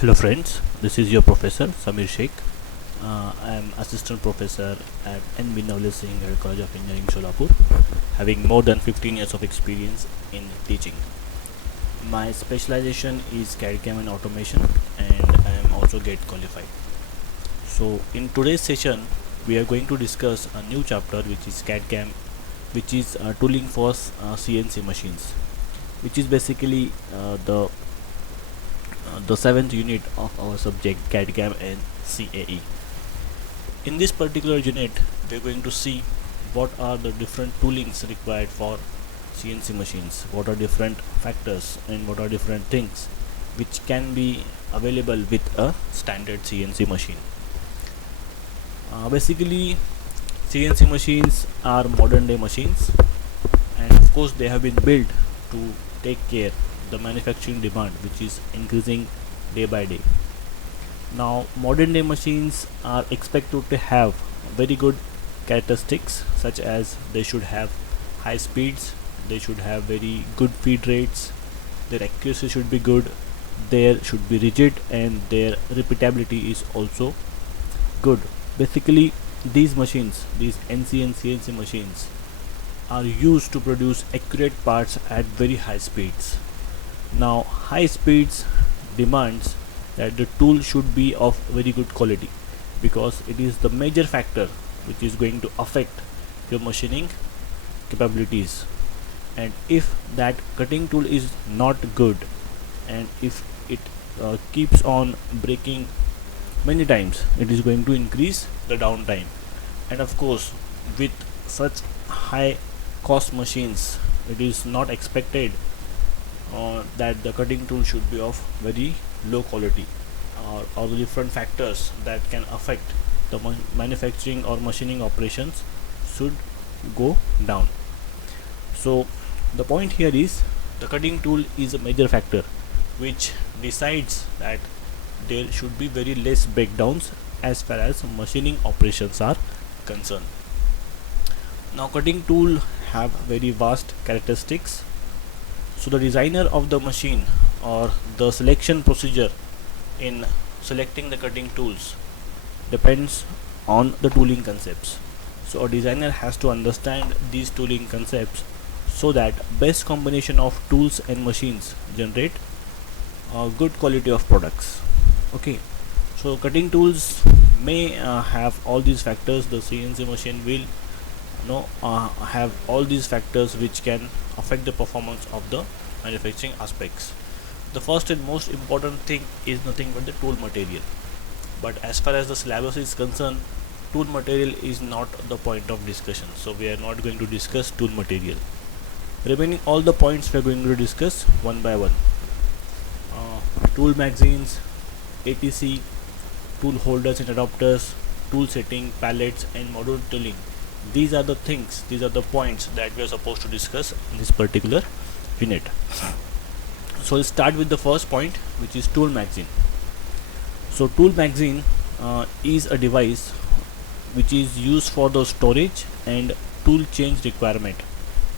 Hello friends, this is your professor Samir Sheikh. I am assistant professor at NB Knowledge Singh College of Engineering Solapur, having more than 15 years of experience in teaching. My specialization is CAD CAM and automation, and I am also GATE qualified. So in today's session we are going to discuss a new chapter which is CAD CAM, which is tooling for CNC machines, which is basically the seventh unit of our subject CAD CAM and CAE. In this particular unit, we are going to see what are the different toolings required for CNC machines, what are different factors and what are different things which can be available with a standard CNC machine. Basically, CNC machines are modern day machines, and of course they have been built to take care the manufacturing demand which is increasing day by day. Now modern day machines are expected to have very good characteristics, such as they should have high speeds, they should have very good feed rates, their accuracy should be good, they should be rigid, and their repeatability is also good. Basically these machines, these NC and CNC machines, are used to produce accurate parts at very high speeds. Now high speeds demands that the tool should be of very good quality, because it is the major factor which is going to affect your machining capabilities. And if that cutting tool is not good, and if it keeps on breaking many times, it is going to increase the downtime. And of course, with such high cost machines, it is not expected that the cutting tool should be of very low quality, or the different factors that can affect the manufacturing or machining operations should go down. So the point here is the cutting tool is a major factor which decides that there should be very less breakdowns as far as machining operations are concerned. Now cutting tool have very vast characteristics, so the designer of the machine or the selection procedure in selecting the cutting tools depends on the tooling concepts. So a designer has to understand these tooling concepts so that best combination of tools and machines generate a good quality of products. Okay, so cutting tools may have all these factors. The CNC machine will have all these factors which can affect the performance of the manufacturing aspects. The first and most important thing is nothing but the tool material. But as far as the syllabus is concerned, tool material is not the point of discussion, so we are not going to discuss tool material. Remaining all the points we are going to discuss one by one. Tool magazines, ATC, tool holders and adapters, tool setting, pallets and module tooling. These are the things, these are the points that we are supposed to discuss in this particular unit. So we'll start with the first point, which is tool magazine. So tool magazine is a device which is used for the storage and tool change requirement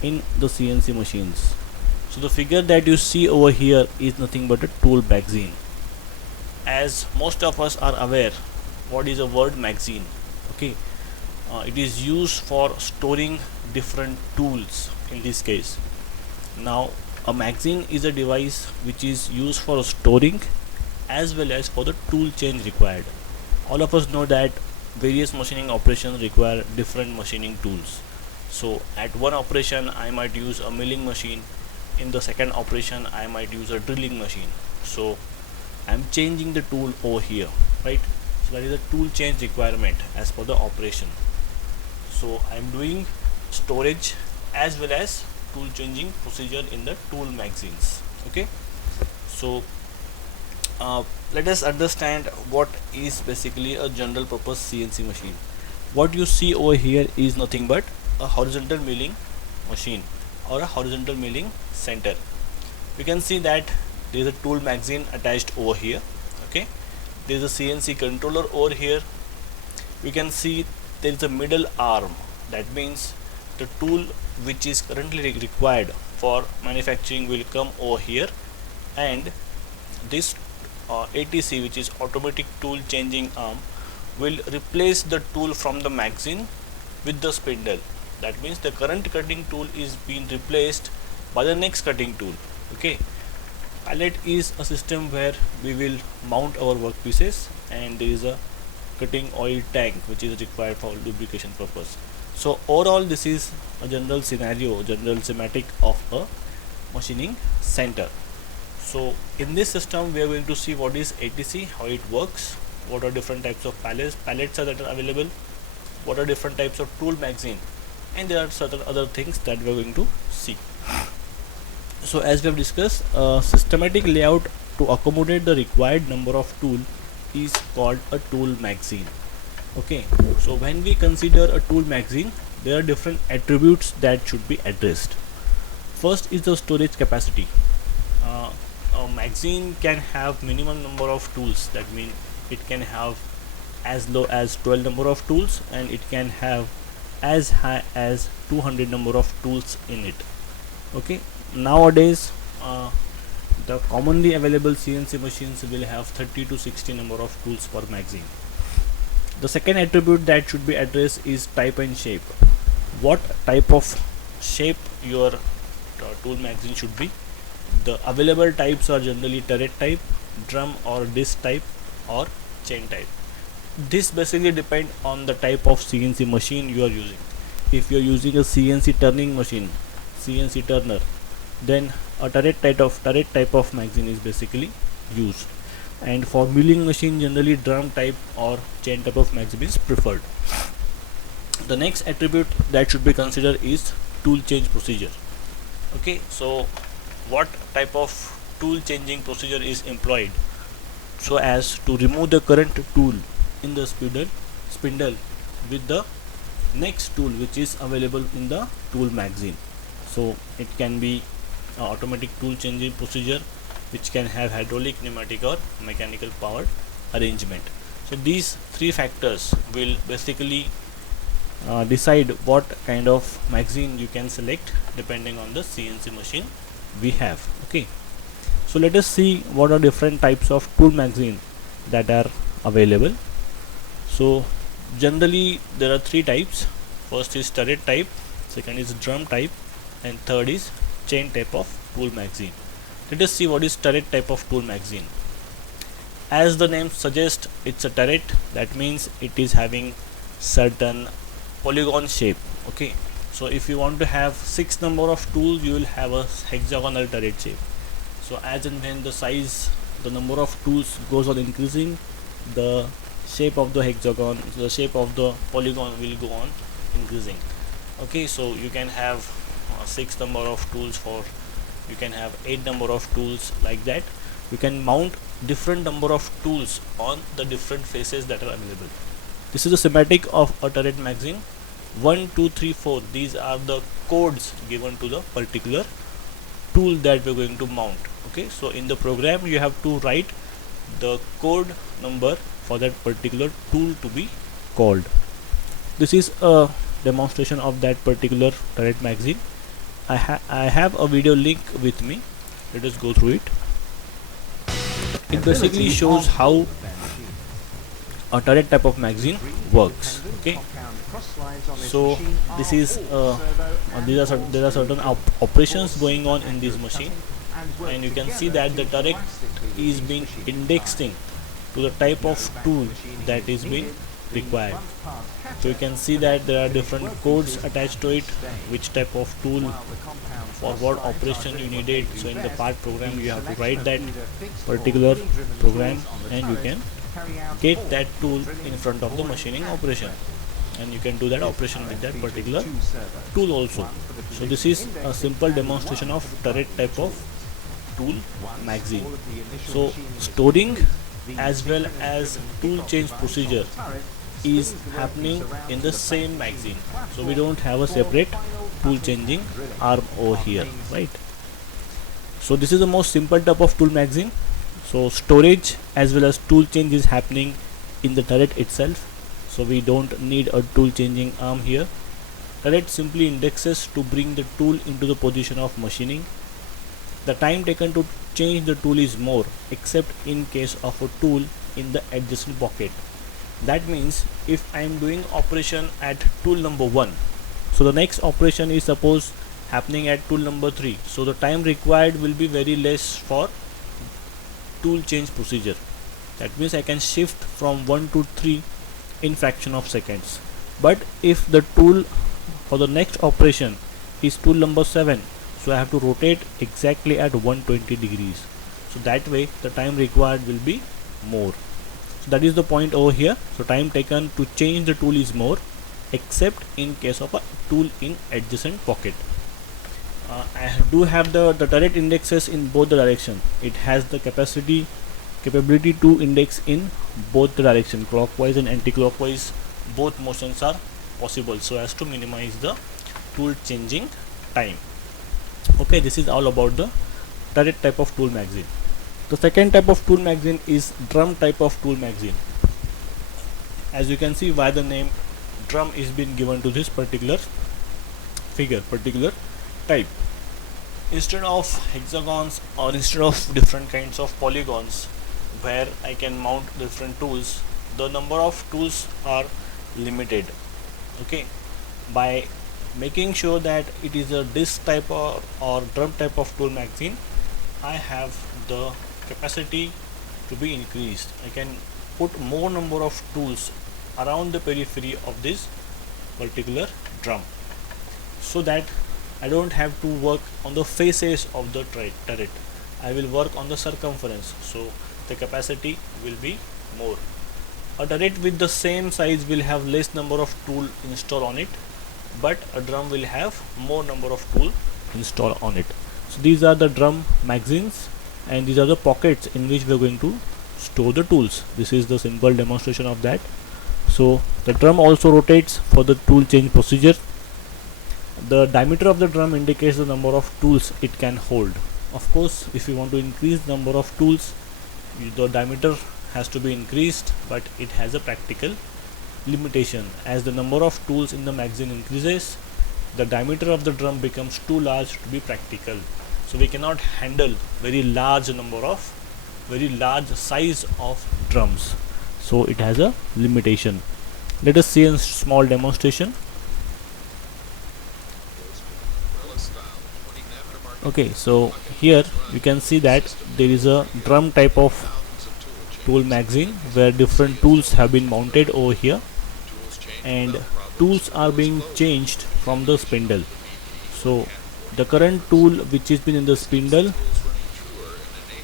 in the CNC machines. So the figure that you see over here is nothing but a tool magazine. As most of us are aware, what is a word magazine? Okay, it is used for storing different tools in this case. Now a magazine is a device which is used for storing as well as for the tool change required. All of us know that various machining operations require different machining tools. So at one operation I might use a milling machine, in the second operation I might use a drilling machine. So I'm changing the tool over here, right? So that is a tool change requirement as per the operation. So I'm doing storage as well as tool changing procedure in the tool magazines. Okay, so let us understand what is basically a general purpose CNC machine. What you see over here is nothing but a horizontal milling machine or a horizontal milling center. You can see that there is a tool magazine attached over here. Okay, there is a CNC controller over here. You can see there is a middle arm, that means the tool which is currently required for manufacturing will come over here, and this ATC, which is automatic tool changing arm, will replace the tool from the magazine with the spindle. That means the current cutting tool is being replaced by the next cutting tool. Okay, pallet is a system where we will mount our workpieces, and there is a cutting oil tank which is required for lubrication purpose. So overall, this is a general scenario, general schematic of a machining center. So in this system we are going to see what is ATC, how it works, what are different types of pallets are that are available, what are different types of tool magazine, and there are certain other things that we are going to see. So as we have discussed, a systematic layout to accommodate the required number of tool is called a tool magazine. Okay, so when we consider a tool magazine, there are different attributes that should be addressed. First is the storage capacity. A magazine can have minimum number of tools. That means it can have as low as 12 number of tools, and it can have as high as 200 number of tools in it. Okay, nowadays the commonly available CNC machines will have 30 to 60 number of tools per magazine. The second attribute that should be addressed is type and shape. What type of shape your tool magazine should be? The available types are generally turret type, drum or disc type, or chain type. This basically depends on the type of CNC machine you are using. If you are using a CNC turning machine, CNC turner, then a turret type of magazine is basically used, and for milling machine generally drum type or chain type of magazine is preferred. The next attribute that should be considered is tool change procedure. Okay, so what type of tool changing procedure is employed so as to remove the current tool in the spindle with the next tool which is available in the tool magazine. So it can be automatic tool changing procedure, which can have hydraulic, pneumatic or mechanical powered arrangement. So these three factors will basically decide what kind of magazine you can select depending on the CNC machine we have. Okay, so let us see what are different types of tool magazine that are available. So generally there are three types. First is turret type, second is drum type, and third is chain type of tool magazine. Let us see what is turret type of tool magazine. As the name suggests, it's a turret. That means it is having certain polygon shape. Okay, so if you want to have 6 number of tools, you will have a hexagonal turret shape. So as and when the size, the number of tools goes on increasing, the shape of the hexagon, the shape of the polygon will go on increasing. Okay, so you can have 6 number of tools, you can have 8 number of tools, like that. You can mount different number of tools on the different faces that are available. This is the schematic of a turret magazine. 1, 2, 3, 4, these are the codes given to the particular tool that we are going to mount. Okay, so in the program you have to write the code number for that particular tool to be called. This is a demonstration of that particular turret magazine. I have a video link with me. Let us go through it. It basically shows how a turret type of magazine works. Okay, so this is there are certain operations going on in this machine, and you can see that the turret is being indexing to the type of tool that is being required. So you can see that there are different codes attached to it, which type of tool for what operation you need it. So in the part program you have to write that particular program, and you can get that tool in front of the machining operation, and you can do that operation with that particular tool also. So this is a simple demonstration of turret type of tool magazine. So storing as well as tool change procedure is happening in the same magazine. So we don't have a separate tool changing arm over here, right? So this is the most simple type of tool magazine. So storage as well as tool change is happening in the turret itself. So we don't need a tool changing arm here. Turret simply indexes to bring the tool into the position of machining. The time taken to change the tool is more, except in case of a tool in the adjacent pocket. That means if I am doing operation at tool number 1, so the next operation is suppose happening at tool number 3, so the time required will be very less for tool change procedure. That means I can shift from 1 to 3 in fraction of seconds. But if the tool for the next operation is tool number 7, so I have to rotate exactly at 120 degrees. So that way the time required will be more. So that is the point over here. So time taken to change the tool is more, except in case of a tool in adjacent pocket. I do have the turret indexes in both the direction. It has the capability to index in both the direction, clockwise and anti-clockwise. Both motions are possible so as to minimize the tool changing time. Okay, this is all about the turret type of tool magazine. The second type of tool magazine is drum type of tool magazine. As you can see why the name drum is been given to this particular figure, particular type. Instead of hexagons or instead of different kinds of polygons where I can mount different tools, the number of tools are limited. Okay, by making sure that it is a disc type or drum type of tool magazine, I have the capacity to be increased. I can put more number of tools around the periphery of this particular drum, so that I don't have to work on the faces of the turret. I will work on the circumference, so the capacity will be more. A turret with the same size will have less number of tool installed on it, but a drum will have more number of tool installed on it. So these are the drum magazines, and these are the pockets in which we are going to store the tools. This is the simple demonstration of that. So the drum also rotates for the tool change procedure. The diameter of the drum indicates the number of tools it can hold. Of course, if you want to increase the number of tools, the diameter has to be increased, but it has a practical limitation. As the number of tools in the magazine increases, the diameter of the drum becomes too large to be practical. So we cannot handle very large size of drums. So it has a limitation. Let us see a small demonstration. Okay, so here you can see that there is a drum type of tool magazine where different tools have been mounted over here, and tools are being changed from the spindle. So the current tool which is been in the spindle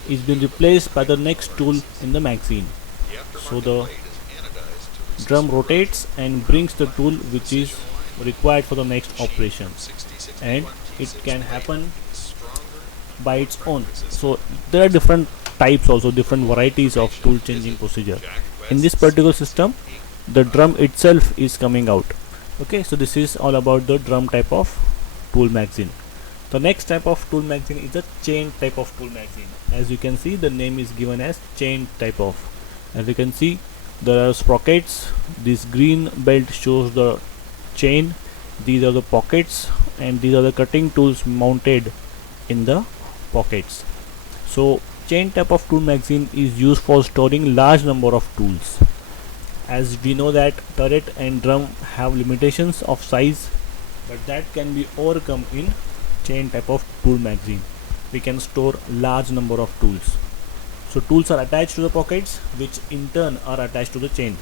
is been replaced by the next tool in the magazine. So the drum rotates and brings the tool which is required for the next operation, and it can happen by its own. So there are different types, also different varieties of tool changing procedure. In this particular system, the drum itself is coming out. Okay, so this is all about the drum type of tool magazine. The next type of tool magazine is a chain type of tool magazine. As you can see, the name is given as chain type of. As you can see, there are sprockets. This green belt shows the chain. These are the pockets, and these are the cutting tools mounted in the pockets. So chain type of tool magazine is used for storing large number of tools. As we know that turret and drum have limitations of size, but that can be overcome in chain type of tool magazine. We can store large number of tools. So tools are attached to the pockets, which in turn are attached to the chain.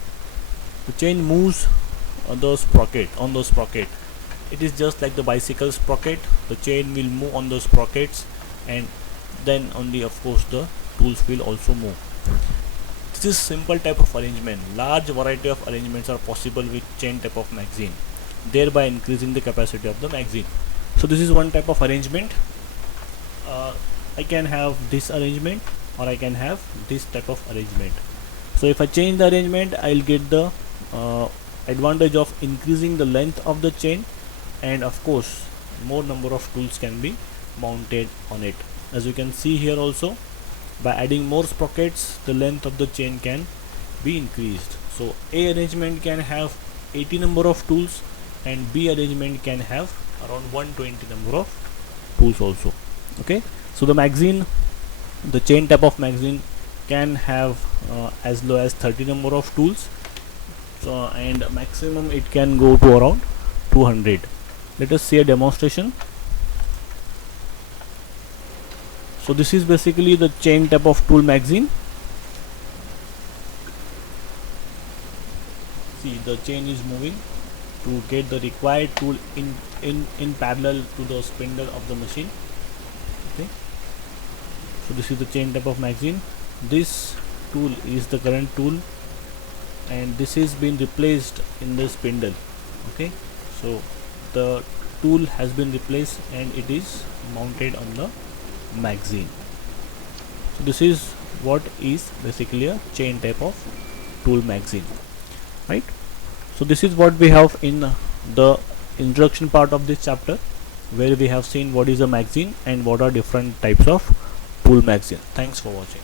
The chain moves on the sprocket. It is just like the bicycle sprocket. The chain will move on the sprockets, and then only of course the tools will also move. This is simple type of arrangement. Large variety of arrangements are possible with chain type of magazine, thereby increasing the capacity of the magazine. So this is one type of arrangement. I can have this arrangement, or I can have this type of arrangement. So if I change the arrangement, I'll get the advantage of increasing the length of the chain, and of course more number of tools can be mounted on it. As you can see here also, by adding more sprockets, the length of the chain can be increased. So A arrangement can have 80 number of tools, and B arrangement can have around 120 number of tools also. Okay, So the chain type of magazine can have as low as 30 number of tools, so and maximum it can go to around 200. Let us see a demonstration. So this is basically the chain type of tool magazine. See, the chain is moving to get the required tool in parallel to the spindle of the machine. Okay, so this is the chain type of magazine. This tool is the current tool, and this is been replaced in the spindle. Okay, so the tool has been replaced and it is mounted on the magazine. So this is what is basically a chain type of tool magazine, right? So this is what we have in the introduction part of this chapter, where we have seen what is a magazine and what are different types of tool magazine. Thanks for watching.